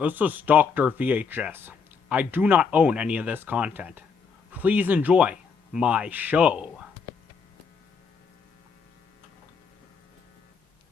This is Dr. VHS. I do not own any of this content. Please enjoy my show.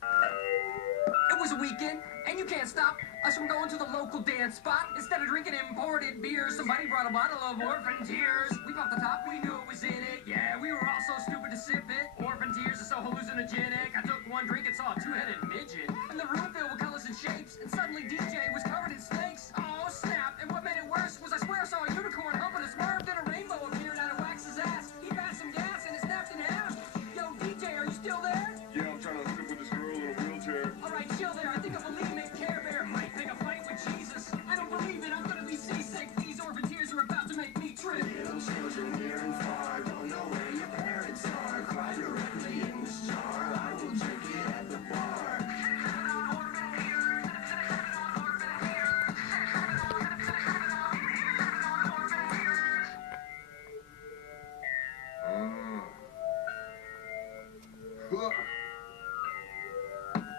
It was a weekend, and you can't stop us from going to the local dance spot. Instead of drinking imported beer, somebody brought a bottle of Orphan Tears. We popped the top, we knew it was in it. Yeah, we were all so stupid to sip it. Orphan Tears is so hallucinogenic. I took one drink and saw a two-headed midget. And the room filled with colors and shapes, and suddenly DJ was covered in snakes. Oh, snap. And what made it worse was I swear I saw a unicorn humping a smurf, then a rainbow appeared out of Wax's ass. He passed some gas and it snapped in half. Yo, DJ, are you still there? Yeah, I'm trying to hook up with this girl in a wheelchair. All right, chill there. I think I believe Nick Care Bear might pick a fight with Jesus. I don't believe it. I'm gonna be seasick. These orphan tears are about to make me trip. Little children near and far don't know where your parents are. Cry directly in this jar. I will drink it at the bar.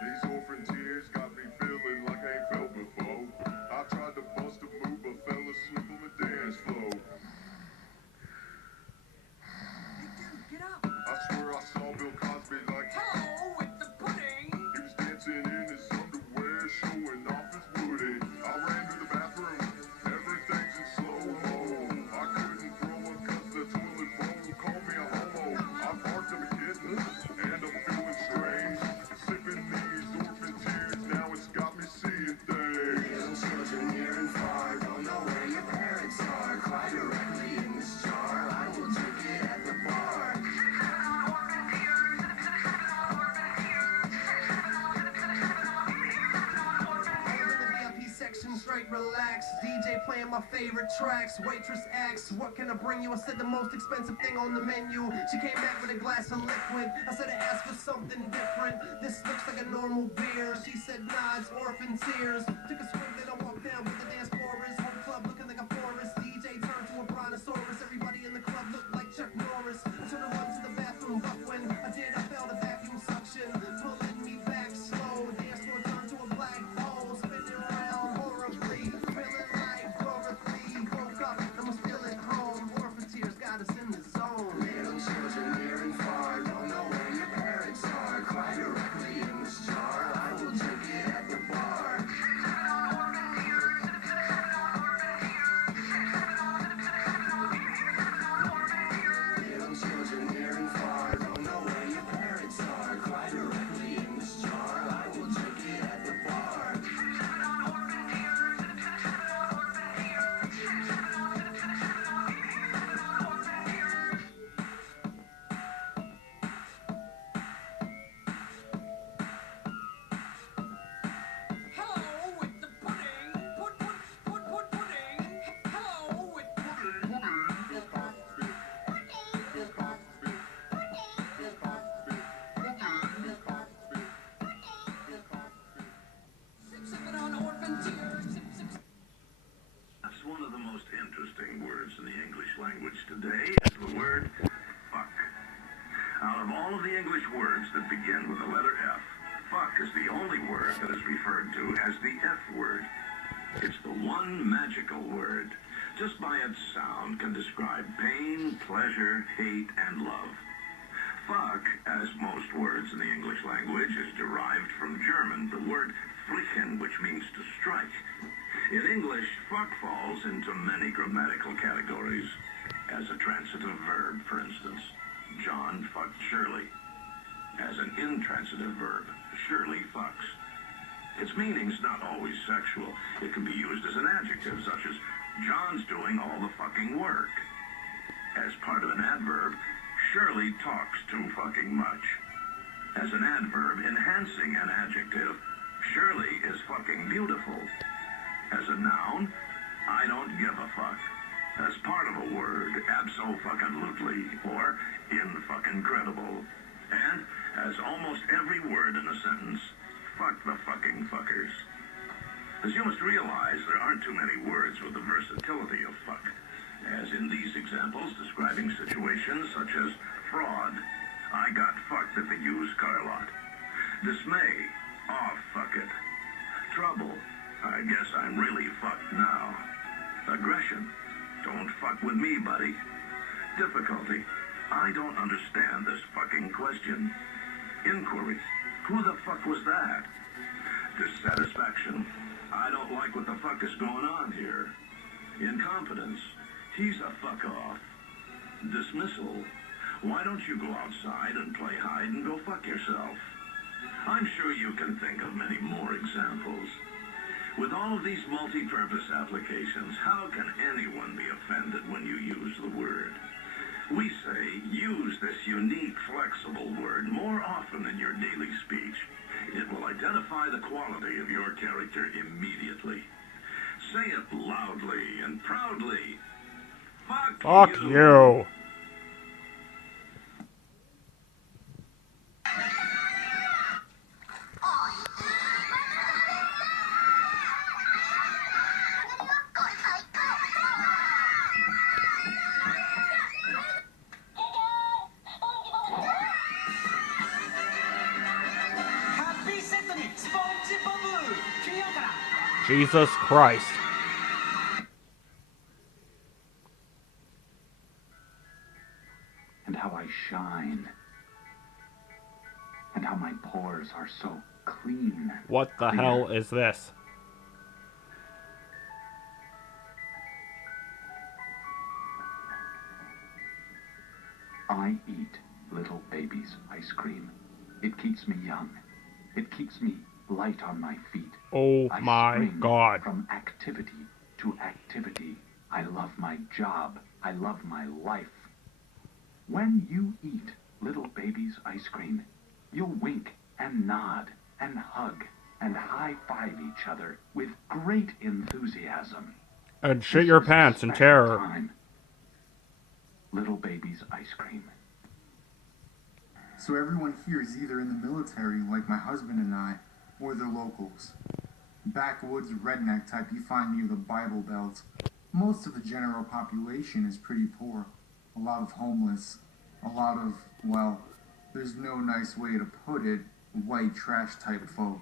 These orphan tears got me feeling like I ain't felt before. I tried to bust a move, but fell asleep on the dance floor. Hey, dude, get up. I swear I saw Bill Cosby like Hello with the pudding. he was dancing in his underwear, showing off his booty. I ran to the bathroom, everything's in slow-mo. I couldn't throw up 'cause the toilet bowl called me a homo. I barked at a kitten, and I'm feeling strange. Sipping these orphan tears, now it's got me seeing things. Little children near and far don't know where your parents are. Cry directly in this jar. I will drink it at the bar. VIP section, straight relax. DJ playing my favorite tracks. Waitress asks, what can I bring you? I said the most expensive thing on the menu. She came back with a glass of liquid. I said I asked for something different. This looks like a normal beer. She said, nah, it's Orphan Tears. Took a swing, then I walked down with the dance chorus. Whole club looking like a forest. DJ turned to a brontosaurus. Everybody in the club looked like Chuck Norris. I tried to run to the bathroom, but when I did, I felt a vacuum suction pulling me back slow. Dance floor turned to a black hole, spinning around horribly, feeling like horribly. Woke up and was feeling home. Orphan Tears got us in the zone. Little children near and far don't know where your parents are. Cry directly in this jar. I will drink it at the bar. Little children near and far don't know where your parents are. Cry directly in this jar. I will drink it at the bar. Hello with the pudding. Pudding. Hello with sipping on orphan tears. Sip. That's one of the most interesting words in the English language today is the word fuck. Out of all of the English words that begin with the letter F, fuck is the only word that is referred to as the F word. It's the one magical word. Just by its sound can describe pain, pleasure, hate, and love. Fuck, as most words in the English language, is derived from German, the word flicken, which means to strike. In English, fuck falls into many grammatical categories. As a transitive verb, for instance, John fucked Shirley. As an intransitive verb, Shirley fucks. Its meaning's not always sexual. It can be used as an adjective, such as John's doing all the fucking work. As part of an adverb, Shirley talks too fucking much. As an adverb enhancing an adjective, Shirley is fucking beautiful. As a noun, I don't give a fuck. As part of a word, abso-fucking-lutely, or in-fucking-credible. And, as almost every word in a sentence, fuck the fucking fuckers. As you must realize, there aren't too many words with the versatility of fuck. As in these examples describing situations such as fraud, I got fucked at the used car lot. Dismay, oh fuck it. Trouble, I I guess I'm really fucked now. Aggression. Don't fuck with me, buddy. Difficulty. I don't understand this fucking question. Inquiry. Who the fuck was that? Dissatisfaction. I don't like what the fuck is going on here. Incompetence. He's a fuck off. Dismissal. Why don't you go outside and play hide and go fuck yourself? I'm sure you can think of many more examples. With all of these multi-purpose applications, how can anyone be offended when you use the word? We say, use this unique, flexible word more often in your daily speech. It will identify the quality of your character immediately. Say it loudly and proudly. Fuck you. Jesus Christ. And how I shine. And how my pores are so clean. What the clear. hell is this? I eat little baby's ice cream. It keeps me young. It keeps me light on my feet. Oh I my spring God. From activity to activity. I love my job. I love my life. When you eat little baby's ice cream, you'll wink and nod and hug and high-five each other with great enthusiasm. And shit This your is a pants in special terror. time. Little baby's ice cream. So everyone here is either in the military, like my husband and I, or they're locals. Backwoods redneck type you find near the Bible Belt. Most of the general population is pretty poor. A lot of homeless. A lot of, well, there's no nice way to put it, white trash type folk.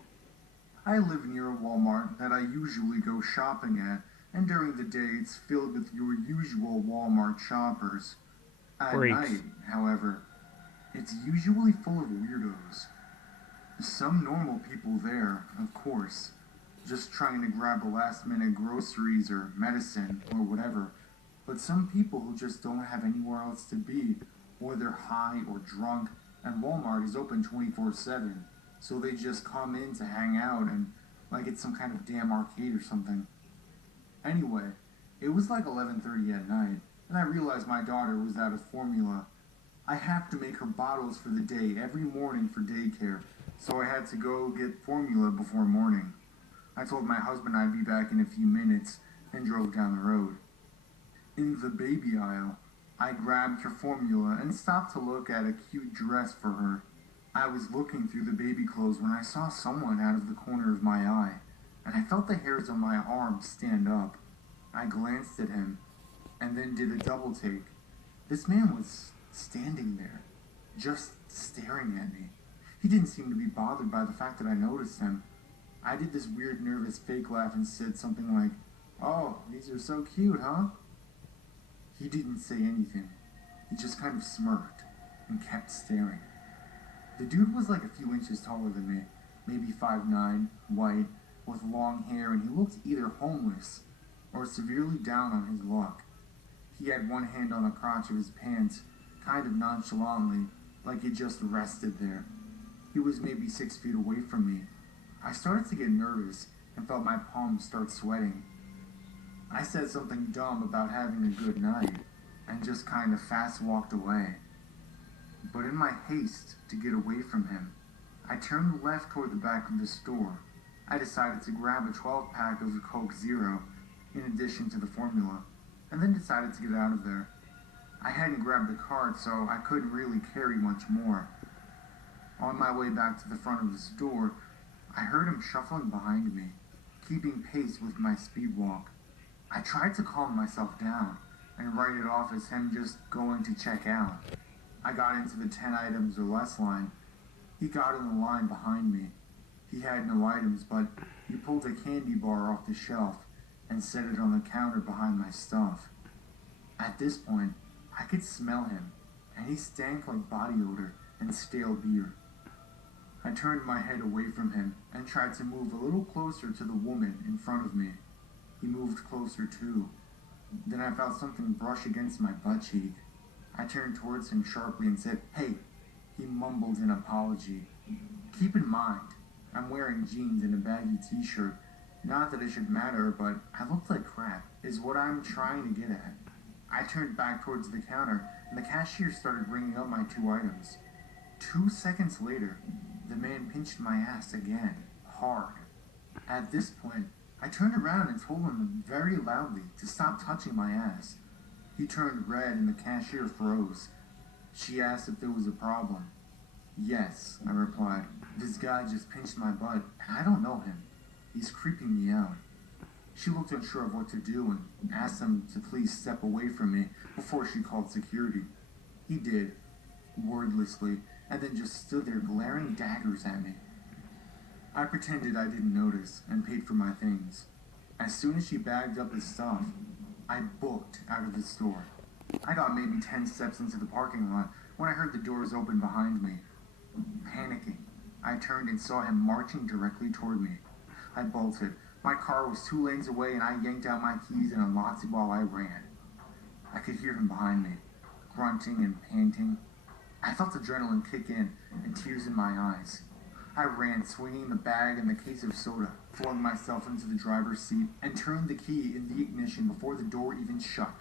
I live near a Walmart that I usually go shopping at, and during the day it's filled with your usual Walmart shoppers. At Freaks. night, however, it's usually full of weirdos. Some normal people there, of course, just trying to grab the last minute groceries or medicine or whatever, but some people who just don't have anywhere else to be, or they're high or drunk, and Walmart is open 24/7, so they just come in to hang out and like it's some kind of damn arcade or something. Anyway, it was like 11:30 at night, and I realized my daughter was out of formula. I have to make her bottles for the day every morning for daycare, so I had to go get formula before morning. I told my husband I'd be back in a few minutes and drove down the road. In the baby aisle, I grabbed her formula and stopped to look at a cute dress for her. I was looking through the baby clothes when I saw someone out of the corner of my eye, and I felt the hairs on my arm stand up. I glanced at him, and then did a double take. This man was standing there, just staring at me. He didn't seem to be bothered by the fact that I noticed him. I did this weird nervous fake laugh and said something like, "Oh, these are so cute, huh?" He didn't say anything. He just kind of smirked and kept staring. The dude was like a few inches taller than me, maybe 5'9", white, with long hair, and he looked either homeless or severely down on his luck. He had one hand on the crotch of his pants, kind of nonchalantly, like it just rested there. He was maybe 6 feet away from me. I started to get nervous and felt my palms start sweating. I said something dumb about having a good night and just kind of fast walked away. But in my haste to get away from him, I turned left toward the back of the store. I decided to grab a 12-pack of Coke Zero in addition to the formula, and then decided to get out of there. I hadn't grabbed the cart, so I couldn't really carry much more. On my way back to the front of the store, I heard him shuffling behind me, keeping pace with my speed walk. I tried to calm myself down and write it off as him just going to check out. I got into the 10 items or less line. He got in the line behind me. He had no items, but he pulled a candy bar off the shelf and set it on the counter behind my stuff. At this point, I could smell him, and he stank like body odor and stale beer. I turned my head away from him and tried to move a little closer to the woman in front of me. He moved closer too. Then I felt something brush against my butt cheek. I turned towards him sharply and said, "Hey." He mumbled an apology. Keep in mind, I'm wearing jeans and a baggy t-shirt. Not that it should matter, but I looked like crap, is what I'm trying to get at. I turned back towards the counter, and the cashier started bringing up my 2 items. 2 seconds later, the man pinched my ass again, hard. At this point, I turned around and told him very loudly to stop touching my ass. He turned red and the cashier froze. She asked if there was a problem. "Yes," I replied. "This guy just pinched my butt, and I don't know him. He's creeping me out." She looked unsure of what to do and asked him to please step away from me before she called security. He did, wordlessly, and then just stood there glaring daggers at me. I pretended I didn't notice and paid for my things. As soon as she bagged up the stuff, I booked out of the store. I got maybe 10 steps into the parking lot when I heard the doors open behind me. Panicking, I turned and saw him marching directly toward me. I bolted. My car was 2 lanes away and I yanked out my keys and unlocked it while I ran. I could hear him behind me, grunting and panting. I felt adrenaline kick in and tears in my eyes. I ran, swinging the bag and the case of soda, flung myself into the driver's seat, and turned the key in the ignition before the door even shut.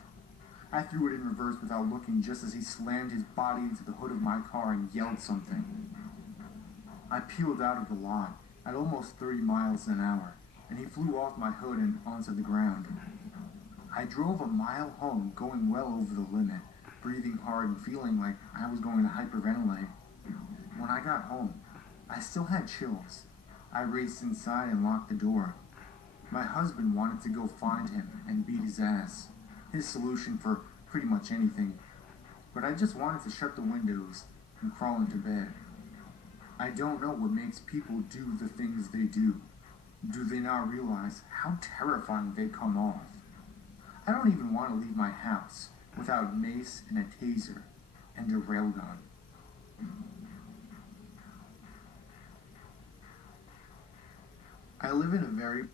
I threw it in reverse without looking just as he slammed his body into the hood of my car and yelled something. I peeled out of the lot at almost 30 miles an hour, and he flew off my hood and onto the ground. I drove a mile home, going well over the limit, breathing hard and feeling like I was going to hyperventilate. When I got home, I still had chills. I raced inside and locked the door. My husband wanted to go find him and beat his ass. His solution for pretty much anything. But I just wanted to shut the windows and crawl into bed. I don't know what makes people do the things they do. Do they not realize how terrifying they come off? I don't even want to leave my house without mace and a taser and a railgun. I live in a very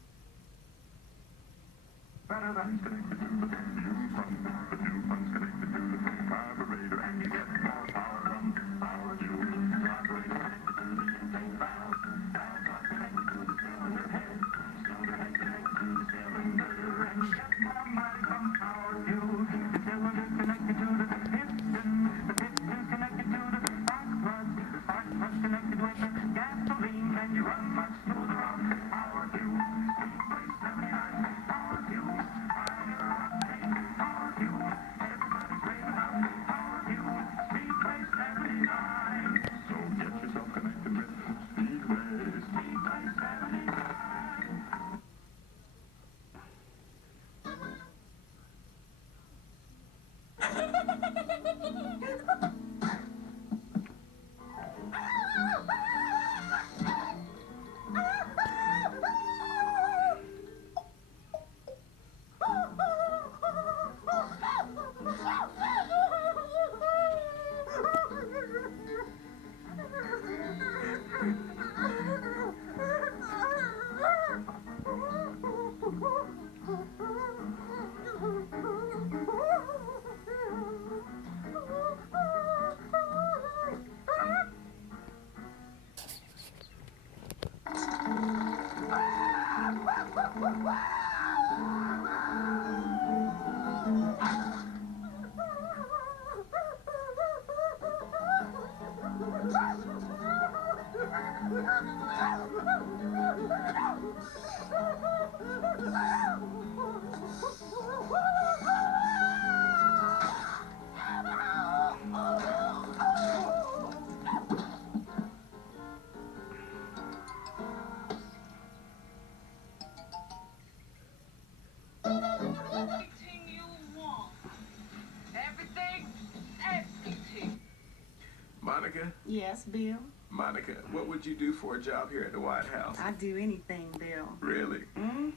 Monica, Yes, Bill. Monica, what would you do for a job here at the White House? I'd do anything, Bill. Really? Mm-hmm.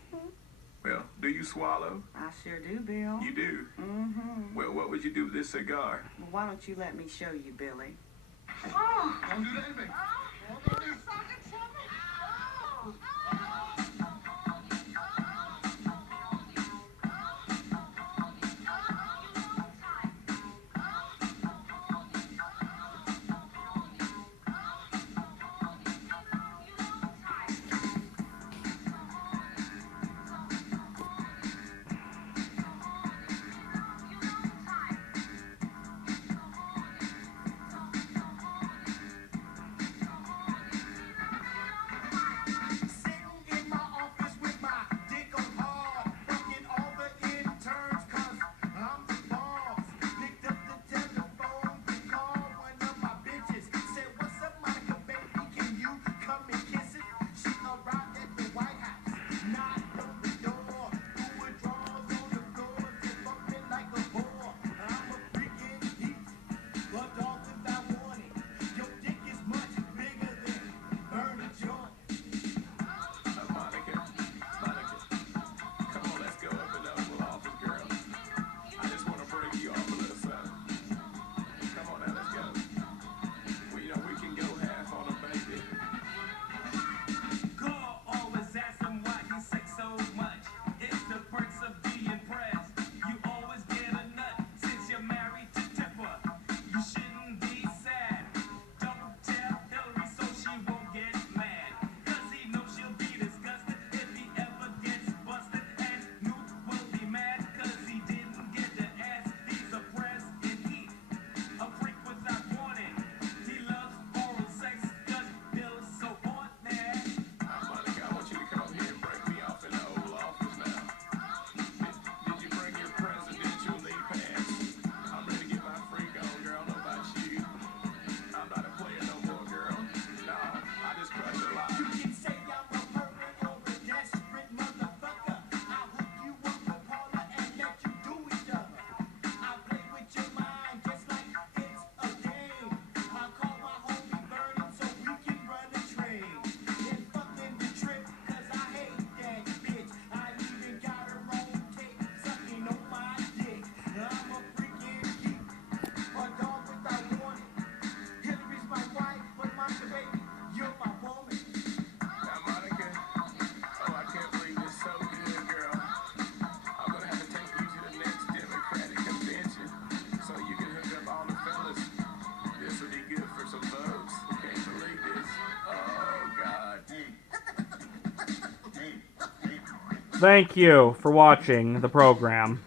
Well, do you swallow? I sure do, Bill. You do? Mm-hmm. Well, what would you do with this cigar? Well, why don't you let me show you, Billy? Don't do that to me. Sitting in my office with my dick on hard, fucking all the interns 'cause I'm the boss. Picked up the telephone to call one of my bitches. Said, "What's up, Monica, baby? Can you come and kiss it?" She arrived at the White House, knocked on the door, threw her drawers on the floor, said, "Fuck me like a whore. I'm a freaking heat, a dog without warning. Your dick is much bigger than Bernie Jordan." Monica, come on, let's go up in the Oval Office, girl. I just want to break you off a little something. Come on now, let's go. Well, you know, we can go half on a baby. Girl always ask him why he sex so much. It's the perks of being pressed. You always get a nut since you're married to Tipper. You shouldn't be sad. Don't tell Hillary so she won't get mad. 'Cause he knows she'll be disgusted if he ever gets busted. And Newt will be mad 'cause he didn't get the ass. He's oppressed and heat. A freak without warning. He loves oral sex 'cause Bill's so ordinary. Monica, I want you to come up here and break me off in the Oval Office now. Did you bring your presidential knee pads? I'm ready to get my freak on, girl. I don't know about you. I'm not a player no more, girl. No, I just crush a lot. You can say I'm a pervert or a desperate motherfucker. I'll hook you up with Paula and let you do each other. I'll play with your mind just like it's a game. I'll call my homie Vernon so we can run a train. And fucking the trip 'cause I hate that bitch. I even got her own tape sucking on my dick. I'm a freaking geek, a dog without warning. Hillary's my wife, but Monica, baby, you're my woman. Now, Monica, oh, I can't believe this so good, girl. I'm gonna have to take you to the next Democratic convention so you can hook up all the fellas. This would be good for some votes. Can't believe this. Oh, God. Thank you for watching the program.